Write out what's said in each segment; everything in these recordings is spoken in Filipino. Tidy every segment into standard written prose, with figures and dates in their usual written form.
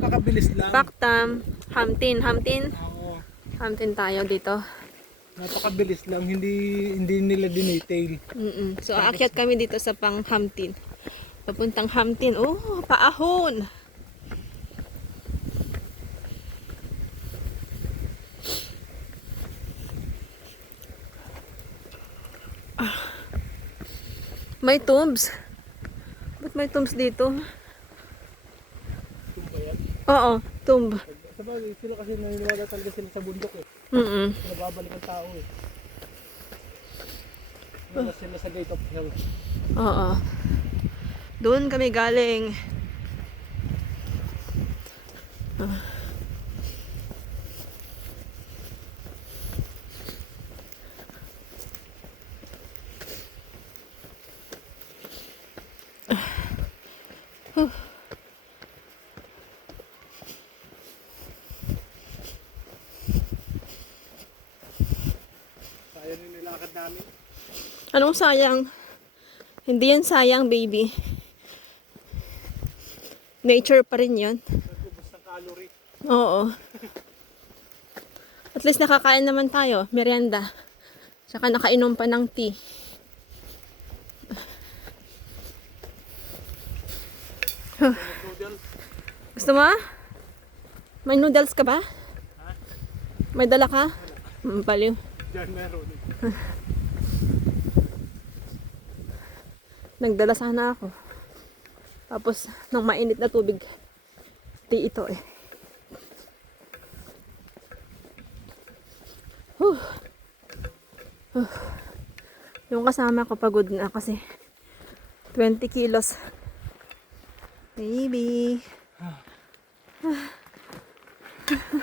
Kakabilis lang. Paktam, Hamtin. Oo. Hamtin tayo dito. Napakabilis lang, hindi nila dinetail. So aakyat kami dito sa pang Hamtin. Papuntang Hamtin. Oh, paahon. May tombs. Ba't may tombs dito? Tumba yan. Oo, tomb. Sabagay, sila kasi naniniwala talaga sila sa bundok eh. Nababalik ang tao eh. Wala sila sa Gate of Hell. Oo. Doon kami galing. Sayang yung nilakad namin. Anong sayang? Hindi yan sayang, baby. Nature pa rin yun. Nagubos ng calorie. Oo. At least nakakain naman tayo. Merienda. Tsaka nakainom pa ng tea. Noodles. Gusto mo? May noodles ka ba? Ha? May dala ka? Baliw. Diyan meron eh. Nagdala sana ako. Tapos, ng mainit na tubig. Tea ito eh. Yung kasama ko pagod na kasi 20 kilos. Baby.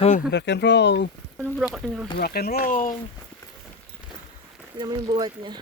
Oh, rock and roll. Anong rock and roll? Rock and roll. Tignan mo yung buhat niya.